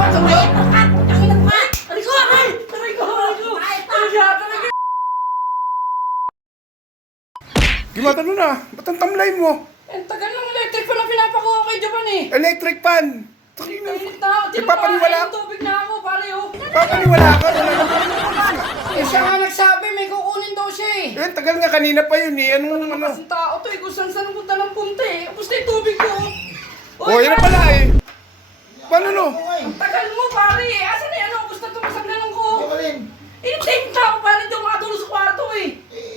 mga kamay. Putang ina mo ka. Aray ko! Aray ko! Talaga. Gimatano na? Ba't ang tamlay mo? Ang tagal ng electric fan ang pinapakuha kay Japan eh. Electric fan! Init na. Ipapaniwala Tinapakain tubig na ako, pare oh. Papaniwala ka? Wala na. Eh siya nga nagsabi, may kukunin daw siya eh. Eh, tagal nga kanina pa yun eh. Anong ano? Kasi tao to eh, kung saan punta ng punta eh. Tapos na yung tubig ko. Oh, yan na pala eh. Paano no? Ang tagal mo pare eh. Asan na yan? Gusto na tumasag na lang ko. Ito rin. Initake na ako pare, di ako makatulog sa kwarto eh.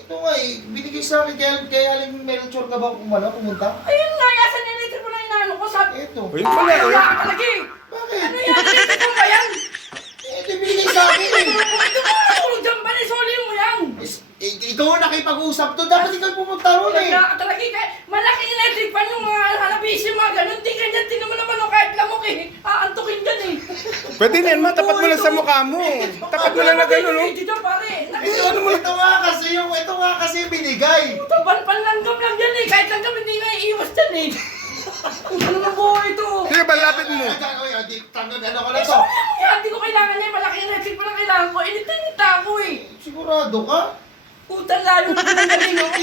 Ito nga eh, binigay sa akin kaya aling Melchor ka ba pumunta? Ayun nga, asan na electric pa na inaano ko? Sabi, Ito. Ayun pala eh. wala ka talaga eh. Bakit? Ano yan? Electric pa ba yan? Ito yung binigay sa akin eh. Ito ka nakatulog dyan ba? Isoli mo yan. Ikaw ang nakipag-usap to, dapat ikaw pumunta ron eh. Wala ka talaga eh. Malaking electric pan yung mga halabisi, mga ganun. Di ganyan, tingnan mo naman o kahit lamok eh. Aantukin dyan eh. Pwede na yan, ma. Tapat mo lang sa mukha mo. Tapat mo lang na gano'n, no? Video dyan pare. Ito nga kasi binigay. Panlanggam lang yan eh. Kahit langgam hindi nga iiwas dyan eh. Ano na po ito? Sige, balapit mo. Ano ko na Eh, to? sorry mo yan. Hindi ko kailangan yan. Malaking electric pa lang kailangan ko. Init-inita ako eh. Sigurado ka? Putan lalo ko ng galing ako.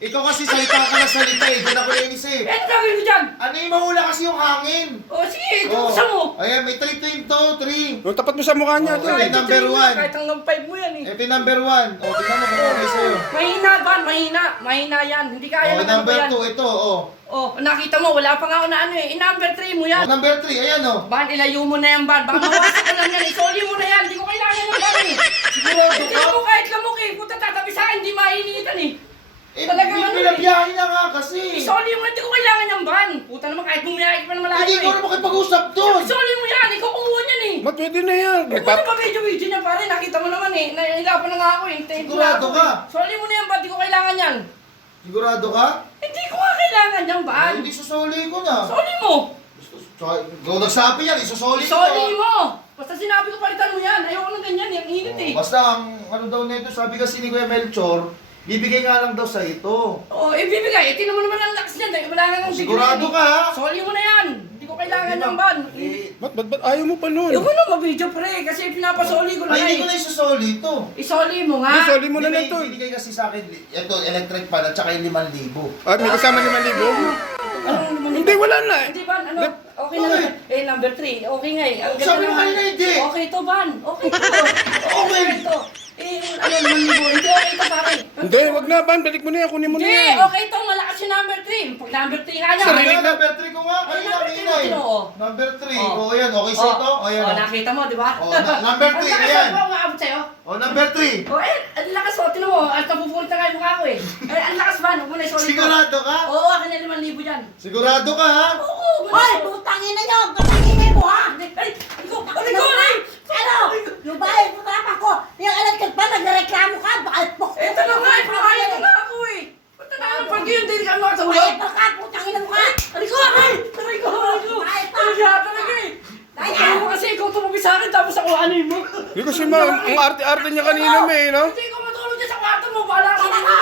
Ikaw kasi salita ka na salita eh. Diyan ako nainis eh. Eh, ano gagawin mo dyan? Ano yung mahula kasi yung hangin? O sige, tuksan mo. Ayan, may 3 to yun to, 3. Oh, tapat mo sa mukha niya to. Okay, number ito, 1. Kahit hanggang 5 mo yan eh. Ito yung number 1. O, tingnan mo kung okay sa'yo. Mahina ba? Mahina. Mahina yan. Hindi kaya O, ng ano ba number yan. 2, ito, o. Oh, nakita mo, wala pa nga ako na ano eh. Number 3 mo O, yan. number 3, ayan o. Ban, ilayo mo na yan, Ban. Baka mawasak ko lang yan. Isoli mo na yan. Hindi ko kailangan yan, Ban eh. Sigurado Hindi ka? mo kahit lamok eh. Puta tatabi sa akin, hindi mainitan eh. Eh, Talagang ano eh. pinabiyahe na nga kasi. Isoli mo, hindi ko kailangan yan, Ban. Puta naman, kahit bumiyahe ka pa na malayo Hindi ko eh. na makipag-usap doon. Isoli mo yan, ikaw kumuha niyan eh. Ma, pwede na yan. Ano ba video niya pare? Nakita mo naman eh. Nahihirapan na nga ako eh. Hintayin ko na Sigurado ako ka? eh. Soli mo na yan, Ban. Hindi ko kailangan yan. Sigurado ka? Hindi ko nga kailangan yan, Ban. Hindi susuli ko na. Soli mo. Kung nagsabi yan, isusuli ko. Isoli mo. Basta sinabi ko palitan mo yan. Ayoko ng ganyan. Yung init eh. Basta ang ano daw nito, sabi kasi ni Kuya Melchor, bibigay nga lang daw sa ito. Oo, ibibigay. Eh, tinan mo naman ang lakas niyan. Wala nga ng Sigurado ka ha? Soli mo na yan. Hindi ko kailangan ng ban. Ba't ayaw mo pa nun? Yung ano, mabidyo pre. Kasi pinapasoli ko na Ay, hindi ko eh. na isusuli ito. Isoli mo Ay, nga. soli mo na lang to. Binigay kasi sa akin, ito, electric pan at saka yung 5,000. Ah, may kasama 5,000? Ano naman Hindi, wala na eh. Hindi ban, ano? Okay na Okay. naman. Eh, number 3. Okay nga eh. Ang ganda Sabi mo naman. kanina hindi. Okay to, ban. Okay to. Okay. to. Eh, ano naman libo. Hindi, okay to pare. Hindi, wag na, Ban. Balik mo na yan. Kunin mo na Hindi, yan. okay to. Malakas yung number 3. Pag number 3 nga niya. Sabi nga, number 3 ko nga, Ay, kanina, number kanina three eh. mo, oo. Number 3, Oh. o yan, okay sa ito? O yan. Oh, nakita mo, di ba? Oh, number three, Ang lakas ayan. mo, umaabot sa'yo. O, number 3. Oh, eh, ang lakas mo. Tinan mo, at napupunta nga yung mukha ko eh. Eh, ang lakas ba? Huwag mo na isolid ko. Sigurado ka? Oo, akin na 5,000 yan. Sigurado ka ha? Oo, Hoy, putangin na nyo! Putangin mo ha! Ay, ikaw, ay! Ano? Yung bahay mo tama ko! Yung electric pa, nagreklamo ka! Bakit po? Ito na nga, ipamayad na nga ako eh. Punta na ng pag yun, hindi ka mga tawag. Bahay pa ka! Putangin na mo ka! Aray ko, aray! Aray ko, aray ko! Bahay pa! Talaga, talaga eh. Ano mo kasi ikaw tumabi sa akin tapos ako ano mo? Hindi kasi ma, ang arte-arte niya kanina, may, no? Hindi ko matulog dyan sa kwarto mo, bahala ka. Talaga!